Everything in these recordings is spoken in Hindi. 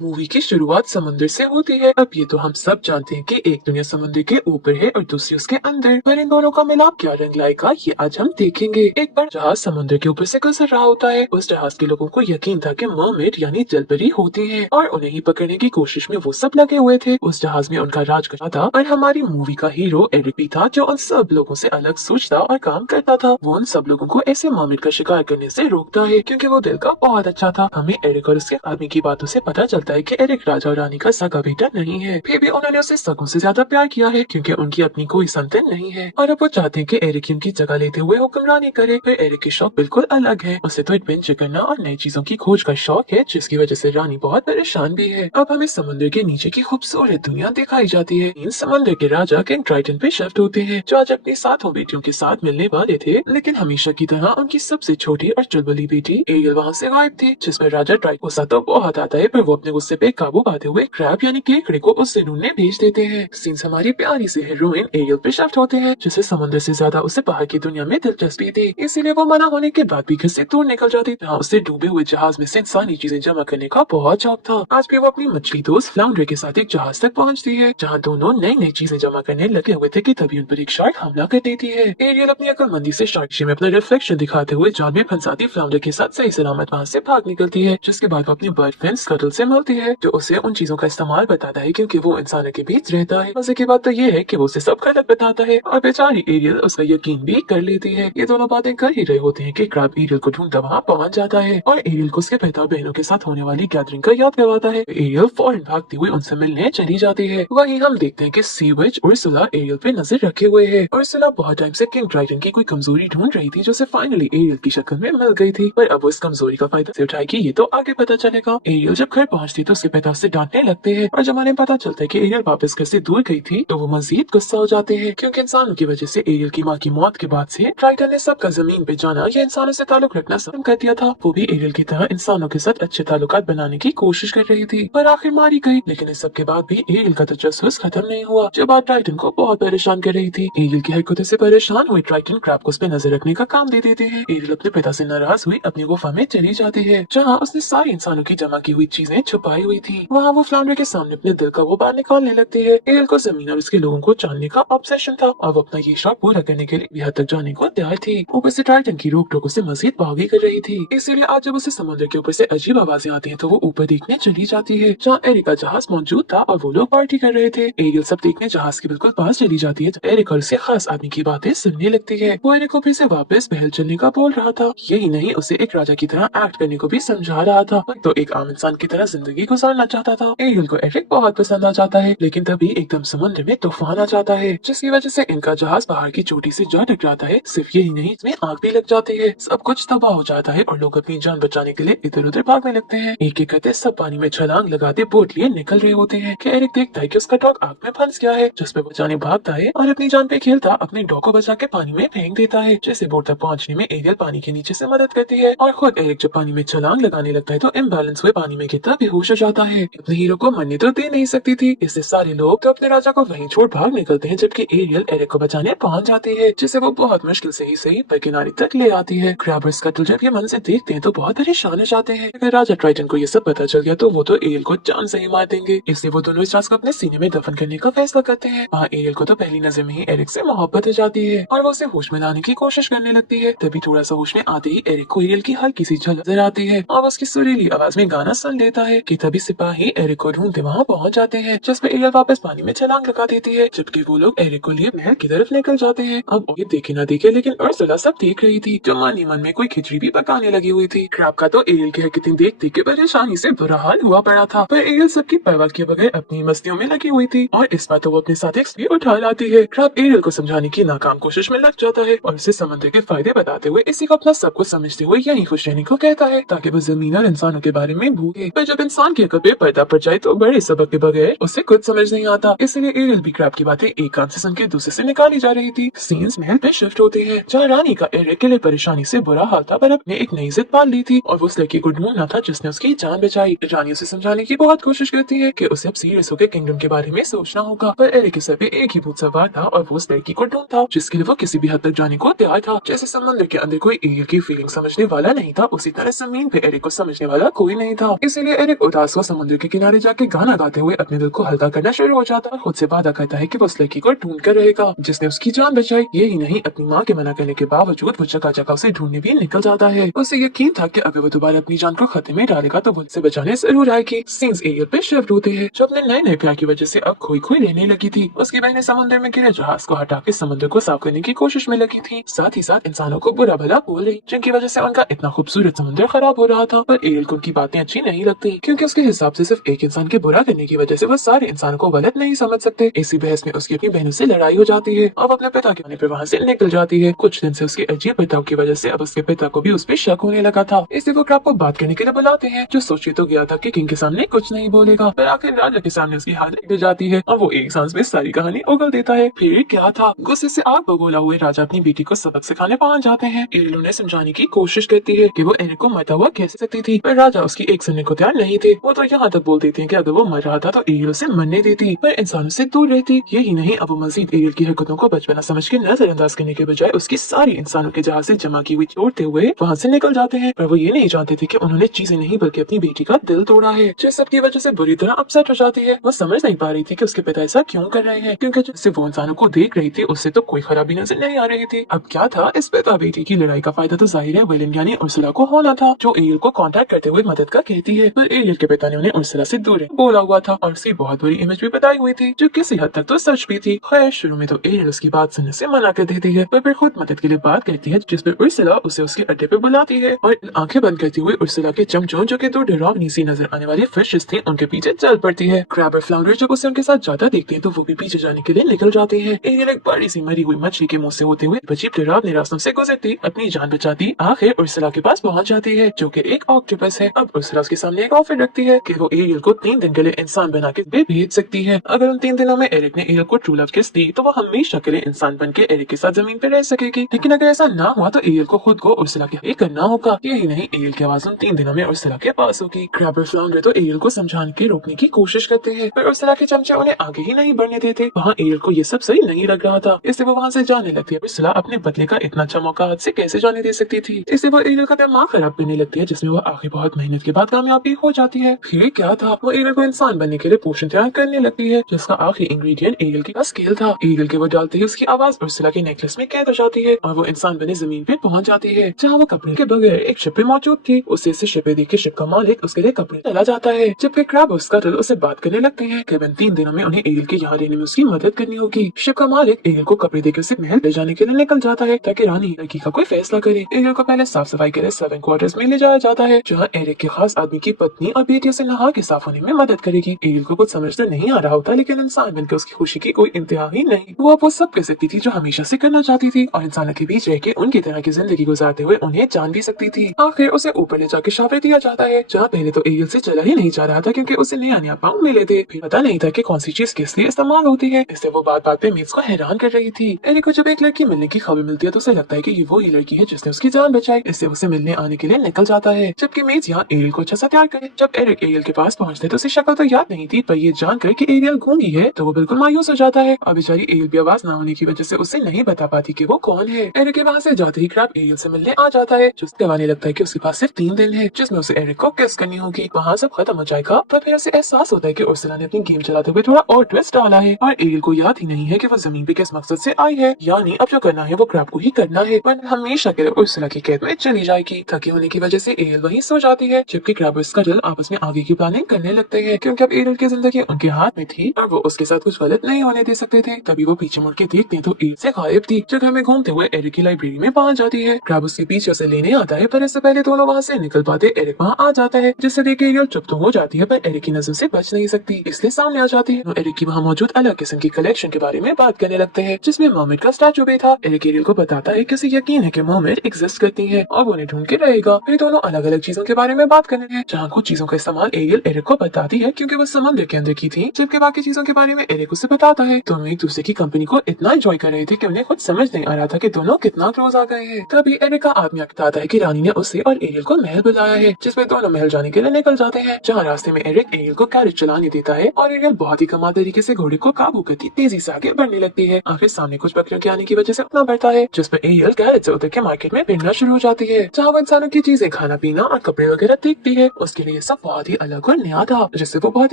मूवी की शुरुआत समुद्र से होती है। अब ये तो हम सब जानते हैं कि एक दुनिया समुद्र के ऊपर है और दूसरी उसके अंदर, पर इन दोनों का मिलाप क्या रंग लाएगा ये आज हम देखेंगे। एक बार जहाज समुद्र के ऊपर से गुजर रहा होता है। उस जहाज के लोगों को यकीन था कि मरमेड यानी जलपरी होती है और उन्हें ही पकड़ने की कोशिश में वो सब लगे हुए थे। उस जहाज में उनका राज करता था और हमारी मूवी का हीरो एरिक भी था, जो उन सब लोगों से अलग सोचता और काम करता था। वो उन सब लोगों को ऐसे मरमेड का शिकार करने से रोकता है क्योंकि वो दिल का बहुत अच्छा था। हमें एरिक और उसके आदमी की बातों से पता चलता है कि एरिक राजा और रानी का सगा बेटा नहीं है, फिर भी उन्होंने उसे सगों से ज्यादा प्यार किया है क्योंकि उनकी अपनी कोई संतान नहीं है और अब वो चाहते हैं कि एरिक उनकी जगह लेते हुए हुक्मरानी करे। फिर एरिक की शौक बिल्कुल अलग है। उसे तो एडवेंचर करना और नई चीजों की खोज का शौक है, जिसकी वजह से रानी बहुत परेशान भी है। अब हमें समुद्र के नीचे की खूबसूरत दुनिया दिखाई जाती है। इन समुद्र के राजा किंग ट्राइटन पे शिफ्ट होते हैं, जो आज अपनी सातों बेटियों के साथ मिलने वाले थे, लेकिन हमेशा की तरह उनकी सबसे छोटी और चुलबुली बेटी एरियल वहाँ से गायब थी। जिस पर राजा ट्राइटन गुस्सा तो बहुत आता है, पर वो अपने गुस्से पे काबू पाते हुए क्रैब यानी केकड़े को उससे ढूंढने भेज देते हैं। सीन्स हमारी प्यारी से हीरोइन एरियल पे शिफ्ट होते हैं, जिसे समुद्र से ज्यादा उसे बाहर की दुनिया में दिलचस्पी थी। इसीलिए वो मना होने के बाद भी घर से दूर निकल जाती, जहाँ उसे डूबे हुए जहाज में से इंसानी चीजें जमा करने का बहुत शौक था। आज भी वो अपनी मछली दोस्त फ्लाउंडर के साथ एक जहाज तक पहुँचती है, जहाँ दोनों नई नई चीजें जमा करने लगे हुए थे कि तभी उन पर एक शार्क हमला कर देती है। एरियल अपनी अक्लमंदी से शार्क में अपना रिफ्लेक्शन दिखाते हुए जाल में फंसाती फ्लाउंडर के साथ सही सलामत वहाँ से भाग निकलती है, जिसके बाद वो अपनी बर्ड फ्रेंड स्कटल से मिलती है, जो उसे उन चीजों का इस्तेमाल बताता है क्योंकि वो इंसानों के बीच रहता है। मजे की बात तो ये है कि वो उसे सब गलत बताता है और बेचारी एरियल उसका यकीन भी कर लेती है। ये दोनों बातें कर ही रहे होते हैं कि क्रैब एरियल को ढूंढता वहाँ पहुँच जाता है और एरियल को उसके पिता बहनों के साथ होने वाली गैदरिंग का याद करवाता है। एरियल फौरन भागती हुई उनसे मिलने चली जाती है। वहीं हम देखते हैं कि सी विच उर्सुला एरियल पे नजर रखे हुए है। उर्सुला बहुत टाइम से किंग ट्राइटन की कोई कमजोरी ढूंढ रही थी, जो उसे फाइनली एरियल की शक्ल में मिल गई थी, पर अब वो इस कमजोरी का फायदा से उठाएगी ये तो आगे पता चलेगा। एरियल जब घर पहुंचती तो उसके पिता उसे डांटने लगते हैं और जब उन्हें पता चलता है कि एरियल वापस घर से दूर गई थी तो वो मजीद गुस्सा हो जाते हैं, क्योंकि इंसानों की वजह से एरियल की माँ की मौत के बाद से ट्राइटन ने सबका जमीन पे जाना या इंसानों से ताल्लुक रखना खत्म कर दिया था। वो भी एरियल की तरह इंसानों के साथ अच्छे ताल्लुकात बनाने की कोशिश कर रही थी, पर आखिर मारी गई। लेकिन इस सब के बाद भी एरियल का तजस्सुस खत्म नहीं हुआ, जो बात ट्राइटन को बहुत परेशान कर रही थी। एरियल की हरकतों से परेशान हुए ट्राइटन क्रैब को उस पे नजर रखने का काम दे देते हैं। एरियल अपने पिता से नाराज हुई अपनी गुफा में चली जाती है, जहाँ उसने सारी इंसानों की जमा की हुई चीजें छुपाई हुई थी। वहाँ वो फ्लाउंडर के सामने अपने दिल का वो बाहर निकालने लगती है। एरियल को जमीन और उसके लोगों को जानने का ऑब्सेशन था और वो अपना ये शौक पूरा करने के लिए भी हद तक जाने को तैयार थी। ऊपर से ट्राइटन की रोक टोक उसे मजीद भागी कर रही थी। इसीलिए आज जब उसे समुद्र के ऊपर से अजीब आवाजें आती हैं तो वो ऊपर देखने चली जाती है, जहाँ एरिक का जहाज मौजूद था और वो लोग पार्टी कर रहे थे। एरियल सब देखने जहाज के बिल्कुल पास चली जाती है, तो एरिक और उसके खास आदमी की बातें सुनने लगती है। वो एरिक को फिर से वापस बहल चलने का बोल रहा था। यही नहीं, उसे एक राजा की तरह एक्ट करने को भी समझा रहा था, तो एक आम इंसान की तरह जिंदगी गुजारना चाहता था। एरियल को एरिक बहुत पसंद आ जाता है, लेकिन तभी एकदम समुद्र में तूफान आ जाता है, जिसकी वजह से इनका जहाज पहाड़ की चोटी से जा टकराता है। सिर्फ यही नहीं, इसमें आग भी लग जाती है। सब कुछ तबाह हो जाता है और लोग अपनी जान बचाने के लिए इधर उधर भागने लगते हैं। एक एक करते सब पानी में छलांग लगाते बोट लिए निकल रहे होते हैं कि एरिक देखता है कि उसका डॉग आग में फंस गया है, जिस पे बचाने भागता है और अपनी जान पे खेलता अपने डॉग को बचा के पानी में फेंक देता है, जैसे बोट तक पहुंचने में एरियल पानी के नीचे से मदद करती है। और खुद एरिक जब पानी में छलांग लगाने लगता है तो इम्बैलेंस हुए पानी में गिरता बेहोश हो जाता है। अपने हीरो को मरने तो दे नहीं सकती थी, इससे सारे लोग तो अपने राजा को वहीं छोड़ भाग निकलते हैं, जबकि एरियल एरिक को बचाने पहुंच जाती है, जिसे वो बहुत मुश्किल से ही सही पर किनारे तक ले आती है। क्रैब और स्कटल जब ये मंजर देखते हैं तो बहुत परेशान हो जाते हैं। अगर राजा ट्राइटन को ये सब पता चल गया तो वो तो एरियल को जान से ही मार देंगे, इसलिए वो दोनों इस राज को अपने सीने में दफन करने का फैसला करते हैं। वहाँ एरियल को तो पहली नजर में ही एरिक से मोहब्बत हो जाती है और वो उसे होश में लाने की कोशिश करने लगती है। तभी थोड़ा सा होश में आते ही एरिक को एरियल की हल्की सी झलक नजर आती है और उसकी सुरीली आवाज में गाना सुन लेता है कि तभी सिपाही एरिक को ढूंढते वहाँ पहुँच जाते हैं, जिसपे एरियल वापस पानी में छलांग लगा देती है, जबकि वो लोग एरिक को लिए महल की तरफ निकल जाते हैं। अब ये देखे ना देखे, लेकिन उर्सुला सब देख रही थी, जो मन ही मन में कोई खिचड़ी भी पकाने लगी हुई थी। क्रैब का तो एरियल की हरकतें देखते के परेशानी से बुरा हाल हुआ पड़ा था, पर एरियल सबकी परवाह किए बगैर अपनी मस्तियों में लगी हुई थी और इस बार तो वो अपने साथ एक भी उठा लाती है। क्रैब एरियल को समझाने की नाकाम कोशिश में लग जाता है और उसे समुद्र के फायदे बताते हुए इसी को अपना सब कुछ समझते हुए यही खुश रहने को कहता है, ताकि वो जमीन और इंसानों के बारे में भूले। पर जब इंसान की अकल पे पर्दा पड़ जाए तो बड़े सबक के बगैर उसे खुद समझ नहीं आता, इसलिए एरियल भी क्रैब की बातें एक कान से सुन के दूसरे से निकाली जा रही थी। सीन्स महल पे शिफ्ट होते हैं, जहाँ रानी का एरिक के लिए परेशानी से बुरा हाल था, पर अपने एक नई जिद पाल ली थी और वो उस लड़की को ढूंढना था जिसने उसकी जान बचाई। रानी उसे समझाने की बहुत कोशिश करती है कि उसे अब सीरियस होकर किंगडम के बारे में सोचना होगा, पर एरिक के सर पे एक ही भूत सवार था और वो उस लड़की को ढूंढता, जिसके लिए वो किसी भी हद तक जाने को तैयार था। जैसे समुद्र के अंदर कोई एरिक की फीलिंग समझने वाला नहीं था, उसी तरह जमीन पे एरिक को समझने वाला कोई नहीं था। इसीलिए एरिक उदास हुआ समुद्र के किनारे जाके गाना गाते हुए अपने दिल को हल्का करना शुरू हो जाता है। खुद से वादा करता है कि वो उस लड़की को ढूंढ कर रहेगा जिसने उसकी जान बचाई। यही नहीं, अपनी माँ के मना करने के बावजूद वो जगह जगह उसे ढूंढने भी निकल जाता है। उसे यकीन था कि अगर वो दोबारा अपनी जान को खतरे में डालेगा तो वो उसे बचाने जरूर आएगी। सीन्स एरियल पे शिफ्ट होते हैं जो अपने नए नए प्यार की वजह से अब खोई खोई रहने लगी थी। उसकी बहनें समुद्र में गिरे जहाज को हटा के समुद्र को साफ करने की कोशिश में लगी थी। साथ ही साथ इंसानों को बुरा भला बोल रही, जिनकी वजह से उनका इतना खूबसूरत समुद्र खराब हो रहा था। पर एरियल को उनकी बातें अच्छी नहीं लगती क्योंकि उसके हिसाब से सिर्फ एक इंसान के बुरा करने की वजह से वो सारे इंसानों को गलत नहीं समझ सकते। इसी बहस में उसकी अपनी बहनों से लड़ाई हो जाती है। अब अपने पिता के आने पर वहाँ से निकल जाती है। कुछ दिन से उसके अजीब बर्ताव की वजह से अब उसके पिता को भी उस पर शक होने लगा था। इसलिए वो क्रैब को बात करने के लिए बुलाते हैं, जो सोचे तो गया था कि किंग के सामने कुछ नहीं बोलेगा, पर आखिर राजा के सामने उसकी हालत गिर जाती है और वो एक सांस में सारी कहानी उगल देता है। फिर क्या था, गुस्से से आग बगोला हुए राजा अपनी बेटी को सबक सिखाने पहुंच जाते हैं। एरियल उन्हें समझाने की कोशिश करती है कि वो एरिक को मरता हुआ कैसे सकती थी, पर राजा उसकी एक सुनने को तैयार नहीं थे। वो तो यहाँ तक बोल देते हैं कि अगर वो मर रहा था तो एरियल उसे मरने देती, पर इंसानों से दूर रहती। यही नहीं, अब वो मजीद एरियल की हरकतों को बचपना समझ के नजरअंदाज करने के बजाय उसकी सारी इंसानों के जहाज से जमा की हुई छोड़ते हुए वहाँ से निकल जाते हैं। पर वो ये नहीं जानते थे कि उन्होंने चीजें नहीं बल्कि अपनी बेटी का दिल तोड़ा है, जिस सबकी वजह से बुरी तरह अपसेट हो जाती है। वो समझ नहीं पा रही थी कि उसके पिता ऐसा क्यों कर रहे हैं, क्योंकि जिससे वो इंसानों को देख रही थी उससे तो कोई खराबी नजर नहीं आ रही थी। अब क्या था, इस पिता बेटी की लड़ाई का फायदा तो जाहिर है विलेन यानी उर्सुला को होना था, जो एरियल को कांटेक्ट करते हुए मदद का कहती है। पर एरियल के पिता ने उन्हें उर्सुला से दूर रहने बोला हुआ था और उसकी बहुत बुरी इमेज भी बताई हुई थी, जो किसी हद तक तो सच भी थी। खैर, शुरू में तो एरियल उसकी बात सुनने से मना कर देती है, पर फिर खुद मदद के लिए बात करती है, जिस पर उर्सुला उसे उसके अड्डे पे बुलाती है और आंखें बंद करती हुए उर्सुला के चमचों जो कि दो डरावनी सी नजर आने वाली फिशेस थी उनके पीछे चल पड़ती है। क्रैब और फ्लाउंडर जब उसे उनके साथ जाता देखते हैं तो वो भी पीछे जाने के लिए निकल जाते हैं। एरियल एक बड़ी सी मरी हुई मछली के मुंह से होते हुए अजीब डरावने रास्तों से गुजरती अपनी जान बचाती आखिर उर्सुला के पास पहुंच जाती है, जो कि एक ऑक्टोपस है। अब उर्सुला उसके सामने एक ऑफर रखती है कि वो एरियल को 3 दिन के लिए इंसान बना के भेज सकती है। अगर उन 3 दिनों में एरिक ने एरियल को ट्रू लव किस दी तो वो हमेशा के लिए इंसान बन के एरिक के साथ जमीन पे रह सकेगी। लेकिन अगर ऐसा ना हुआ तो एरियल को खुद को उर्सुला के हवाले करना होगा। यही नहीं, एरियल की आवाज उन 3 दिनों में उर्सुला के पास होगी। क्रैब और फ्लाउंडर तो एरियल को समझाने के रोकने की कोशिश करते हैं, पर उर्सुला के चमचे उन्हें आगे ही नहीं बढ़ने देते। वहाँ एरियल को ये सब सही नहीं लग रहा था, इसलिए वो वहाँ से जाने लगती है। उर्सुला अपने बदले का इतना अच्छा मौका हाथ से कैसे जाने दे सकती थी, इसलिए वो एरियल का दिमाग खराब करने लगती है, जिसमें वो आखिर बहुत मेहनत के बाद कामयाबी हो जाती है। फिर क्या था, वो एरियल को इंसान बनने के लिए पोषण तैयार करने लगती है, जिसका आखिरी इंग्रेडिएंट एरियल का स्केल था। एरियल के वो डालते ही उसकी आवाज उर्सुला के नेकलेस में कैद हो जाती है और वो इंसान बने जमीन पे पहुंच जाती है, जहाँ वो कपड़े के बगैर एक शिप पे मौजूद थी। उसे शिप देख के शिप का मालिक उसके लिए कपड़े चला जाता है, जबकि क्रैब और स्कटल उससे बात करने लगते हैं कि इन 3 दिनों में उन्हें एरियल के यहाँ रहने में उसकी मदद करनी होगी। शिप का मालिक एरियल को कपड़े देकर उसे महल ले जाने के लिए निकल जाता है ताकि रानी लड़की का कोई फैसला करे। एरियल को पहले साफ सफाई के लिए सर्वेंट क्वार्टर्स में ले जाया जाता है, जहाँ एरिक के खास आदमी की पत्नी और बेटियों से नहा के साफ होने में मदद करेगी। एरियल को कुछ समझ तो नहीं आ रहा होता, लेकिन इंसान बनकर उसकी खुशी की कोई इंतहा ही नहीं। वो सब कर सकती थी जो हमेशा से करना चाहती थी और इंसानों के बीच रह के उनकी तरह की जिंदगी गुजारते हुए उन्हें जान भी सकती थी। आखिर उसे ऊपर ले जाके शावर दिया जाता है, जहाँ पहले तो एरियल से चला ही नहीं जा रहा था क्योंकि उसे नया नया पाउंड मिले थे। फिर पता नहीं था कि कौन सी चीज किस लिए इस्तेमाल होती है, इससे वो बात बात पे मीट्स को हैरान कर रही थी। एरिक को जब एक लड़की मिलने की खबर मिलती है तो उसे लगता है कि ये वही लड़की है जिसने उसकी जान बचाई, इससे उसे मिलने आने के लिए निकल जाता है। जबकि मीट्स यहाँ एरियल को अच्छा सा तैयार करे। जब एरिक एरियल के पास पहुँचते तो उसे शक्ल तो याद नहीं थी, पर ये जानकर कि एरियल गूंगी है तो वो बिल्कुल मायूस हो जाता है और बेचारी एरियल की आवाज न होने की वजह से उसे नहीं बता पाती कि वो कौन है। एरिक के वहाँ से जाते ही क्रैब एरियल से मिलने आ जाता है, जो कहने लगता है कि उसके पास सिर्फ 3 दिन है जिसमें उसे एरिक को किस करनी होगी। वहाँ सब खत्म हो जाएगा, पर फिर उसे एहसास होता है कि उर्सुला ने अपनी गेम चलाते हुए थोड़ा और ट्विस्ट डाला है और एरियल को याद ही नहीं है कि वो जमीन पे किस मकसद से आई है, यानी अब जो करना है वो क्रैब को ही करना है, वरना हमेशा के लिए उर्सुला की कैद में चली जाएगी। थकी होने की वजह से एरियल वहीं सो जाती है, जबकि क्रैब और स्कटल आपस में आगे की प्लानिंग करने लगते हैं, क्योंकि अब एरियल की जिंदगी उनके हाथ में थी और वो उसके साथ कुछ गलत नहीं होने दे सकते थे। तभी वो पीछे मुड़ के देखते हैं तो एरियल से गायब थी, जो घर में घूमते हुए एरिक की लाइब्रेरी में पहुंच जाती है। क्रैब उसके पीछे उसे लेने आता है, पर इससे पहले दोनों वहाँ से निकल पाते एरिक वहाँ आ जाता है, जिससे देख के एरियल चुप तो हो जाती है पर एरिक की नजर से बच नहीं सकती, इसलिए सामने आ जाती है। तो एरिक की वहाँ मौजूद अलग किस्म की कलेक्शन के बारे में बात करने लगते हैं, जिसमें मर्मेड का स्टैचू भी था। एरिक एरियल को बताता है कि उसे यकीन है कि मर्मेड एग्जिस्ट करती है और वो उन्हें ढूंढ के रहेगा। फिर दोनों अलग अलग चीजों के बारे में बात करने हैं, जहाँ कुछ चीजों का इस्तेमाल एरियल एरिक को बताती है क्योंकि वो समुद्र के अंदर की थी, जबकि बाकी चीजों के बारे में एरिक उसे बताता है। दोनों एक दूसरे की कंपनी को इतना एंजॉय कर रहे थे कि उन्हें खुद समझ नहीं आ रहा था कि दोनों कितना क्लोज आ गए हैं। तभी एरिक का आदमी बताता है कि रानी ने उसे और एरियल को महल बुलाया है, जिसमें दोनों महल जाने के लिए निकल जाते हैं, जहाँ रास्ते में एरिक एरियल को कैरेज चलाने देता है और एरियल बहुत ही कमाल तरीके से घोड़े को काबू करती तेजी से आगे बढ़ने लगती है। आखिर सामने कुछ बकरियों के आने की वजह से उतना बढ़ता है, जिस पर एरियल कैरेज से उतर के मार्केट में फिरना शुरू हो जाती है, जहाँ वो इंसानों की चीजें खाना पीना और कपड़े वगैरह देखती है। उसके लिए सब सब बहुत ही अलग और नया था जिससे वो बहुत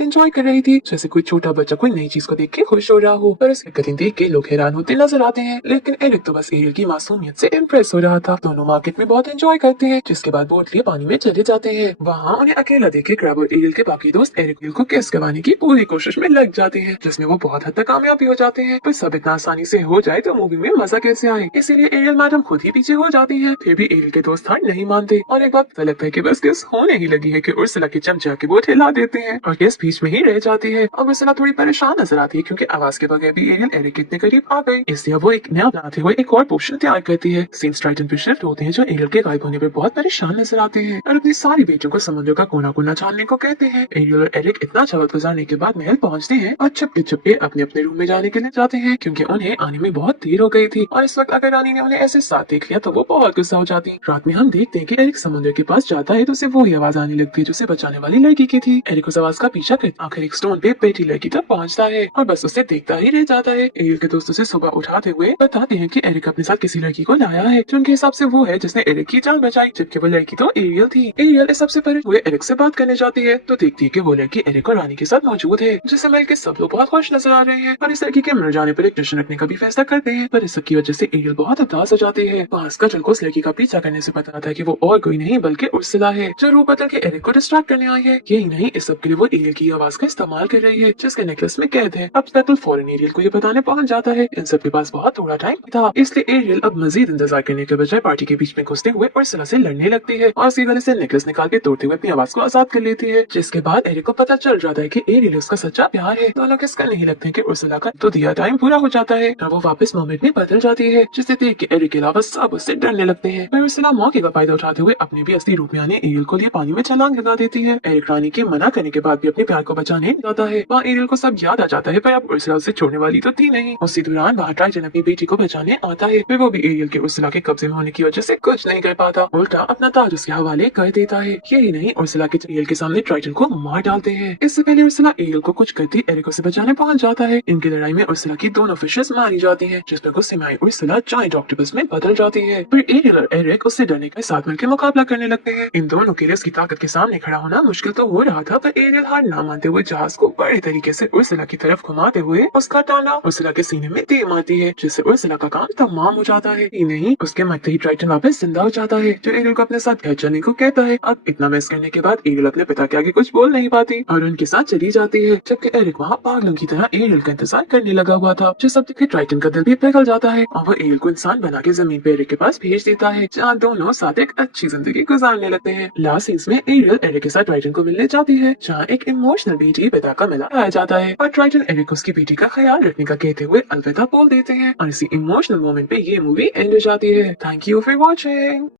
एंजॉय कर रही थी, जैसे कोई छोटा बच्चा कोई नई चीज को देख के खुश हो रहा हो। पर इस हरकतें देख के लोग हैरान होते नजर आते हैं, लेकिन एरिक तो बस एरियल की मासूमियत से इम्प्रेस हो रहा था। दोनों मार्केट में बहुत एंजॉय करते हैं, जिसके बाद बोट लिए पानी में चले जाते हैं। वहाँ उन्हें अकेला देखे क्रैब और एरियल के बाकी दोस्त एरिक को किस करवाने की पूरी कोशिश में लग जाते हैं, जिसमें वो बहुत हद तक कामयाब भी हो जाते हैं। पर सब इतना आसानी से हो जाए तो मूवी में मजा कैसे आए, इसीलिए एरियल मैडम खुद ही पीछे हो जाती है। फिर भी एरियल के दोस्त हार नहीं मानते और एक बात पता लगता है कि बस किस होने ही लगी है कि उर्सला के चमचा के बोट हिला देते हैं और किस बीच में ही रह जाती है। अब उर्सला थोड़ी परेशान नजर आती है क्योंकि आवाज के बगैर भी एरियल एरिक कितने करीब आ गई, इसलिए वो एक नया बनाते हुए एक और पोशन तैयार करती है। सीन्स ट्राइटन पे शिफ्ट होते हैं जो एरियल के गायब होने पर बहुत परेशान नजर आते हैं और अपनी सारी बेटियों को समुद्र का कोना कोना छानने को कहते हैं। एरियल और एरिक इतना अच्छा वक्त गुजारने के बाद महल पहुंचते हैं और छुपके छुपके अपने अपने रूम में जाने के लिए जाते हैं क्योंकि उन्हें आने में बहुत देर हो गई थी और इस वक्त अगर रानी ने उन्हें ऐसे साथ देख लिया तो वो बहुत गुस्सा हो जाती। रात में हम देखते हैं कि एरिक समुद्र के पास जाता है तो उसे वही आवाज आने लगती है जो उसे बचाने वाली लड़की की थी। एरिक उस आवाज का पीछा कर आखिर एक स्टोन पे बैठी लड़की तक पहुंचता है और बस उसे देखता ही रह जाता है। एरिक के दोस्तों से सुबह उठाते हुए बताते हैं कि एरिक अपने साथ किसी लड़की को लाया है जो उनके हिसाब से वो है जिसने एरिक की जान बचाई, जबकि वो लड़की तो एरियल थी। एरियल इस सबसे परे हुए एरिक से बात करने जाती है तो देखती है कि वो लड़की एरिक और रानी के साथ मौजूद है, जिसे मिलकर सब लोग बहुत खुश नजर आ रहे हैं और इस लड़की के मर जाने पर एक जश्न रखने का भी फैसला करते हैं। पर इस सब की वजह से एरियल बहुत उदास हो जाती है। भास्कर को उस लड़की का पीछा करने से बताता है कि वो और कोई नहीं बल्कि उर्सला है जो रूप बदल के एरिक को डिस्ट्रैक्ट करने आई है। यही नहीं, इस सब के लिए वो एरियल की आवाज का इस्तेमाल कर रही है जिसके नेकलेस में कैद है। अब स्पेटल फौरन एरियल को ये बताने पहुंच जाता है। इन सब के पास बहुत थोड़ा टाइम था, इसलिए एरियल अब मजीद इंतजार करने के बजाय पार्टी के बीच में घुसते हुए उर्सला से लड़ने लगती है और उसके गले से नेकलेस निकाल के तोड़ते हुए अपनी आवाज को आजाद कर लेती है, जिसके बाद एरिक को पता चल जाता है कि एरियल उसका सच्चा प्यार है। दोनों किसका नहीं लगते कि उर्सला का तो दिया टाइम पूरा हो जाता है और वो वापस मोमेंट में बदल जाती है, जिसे देख के एरिक के अलावा सब उससे डरने लगते हैं। पर उर्सला मौके का फायदा उठाते हुए अपने भी असली रूप में आने एरियल को लिए पानी में छलांग लगा देती है। एरिक रानी के मना करने के बाद भी अपने प्यार को बचाने जाता है। वहाँ एरियल को सब याद आ जाता है, पर अब उर्सला उसे छोड़ने वाली तो थी नहीं। उसी दौरान वहाँ ट्राइटन अपनी बेटी को बचाने आता है, फिर वो भी एरियल के उर्सला के कब्जे में होने की वजह से कुछ नहीं कर पाता, उल्टा अपना ताज उसके हवाले कर देता है। यही नहीं, उर्सला के एरियल के सामने ट्राइटन को मार डालते हैं। इससे पहले उर्सला एरियल को कुछ करती एरिक उसे बचाने पहुंच जाता है। इनकी लड़ाई में उर्सला की दोनों फिशेस मारी जाती हैं, जिस पर गुस्से में आई उर्सला जायंट ऑक्टोपस में बदल जाती है। फिर एरियल और एरिक उससे डरने के साथ मिलकर मुकाबला करने लगते हैं। इन दोनों के लिए उसकी ताकत के सामने खड़ा होना मुश्किल तो हो रहा था, पर एरियल हार ना मानते हुए जहाज को बड़े तरीके से उर्सला की तरफ घुमाते हुए उसका टांगा उर्सला के सीने में दे मारती है, जिससे उर्सला का काम तमाम हो जाता है। ही नहीं, उसके मरते ही ट्राइटन वापस जिंदा हो जाता है, जो एरियल को अपने साथ घर चलने को कहता है। अब इतना मिस करने के बाद एरियल अपने पिता के आगे कुछ बोल नहीं पाती और उनके साथ चली जाती है, जबकि एरिक वहाँ पागलों की तरह एरियल का इंतजार करने लगा हुआ था। जो सब देखे ट्राइटन का दिल भी पिघल जाता है और वो एरियल को इंसान बना के जमीन पे एरिक के पास भेज देता है, जहाँ दोनों साथ एक अच्छी जिंदगी गुजारने लगते हैं। लास्ट सीन्स में एरियल एरिक के साथ ट्राइटन को मिलने जाती है, जहाँ एक इमोशनल बेटी पिता का मिला आया जाता है और ट्राइटन एरिक को उसकी बेटी का ख्याल रखने का कहते हुए अलविदा बोल देते हैं और इसी इमोशनल मोमेंट पे ये मूवी एंड हो जाती है। Thank you for watching.